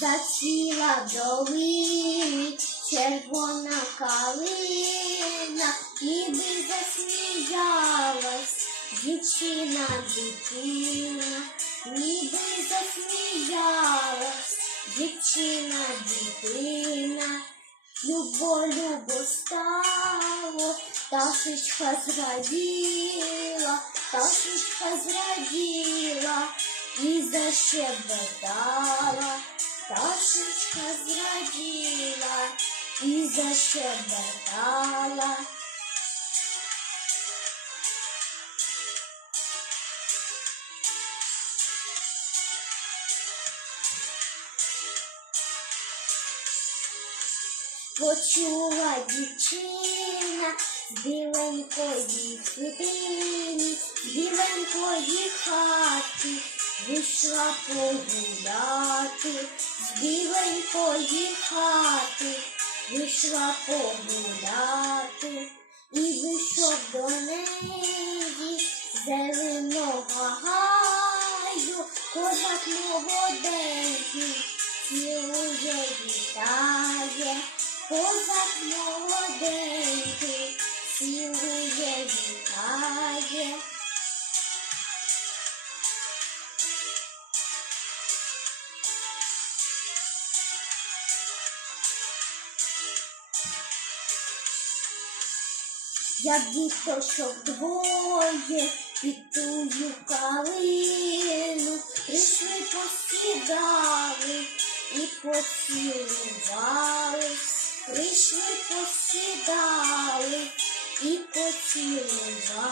Засіла долині червона калина, ніби засміялась дівчина дитина, ніби засміялась дівчина дитина. Любо, любо стало, пташечка зраділа, пташечка зраділа і защебетала, пташечка зраділа і защебетала. Почула дівчина біленької хатини, з біленької хати, вийшла погуляти, хати, вийшла погуляти, і вийшов до неї зеленого гаю, козак молоденький, цілує вітає. Козак молоденький, Як що двоє під тую калину, прийшли посідали і поцілували, прийшли посідали і поцілували.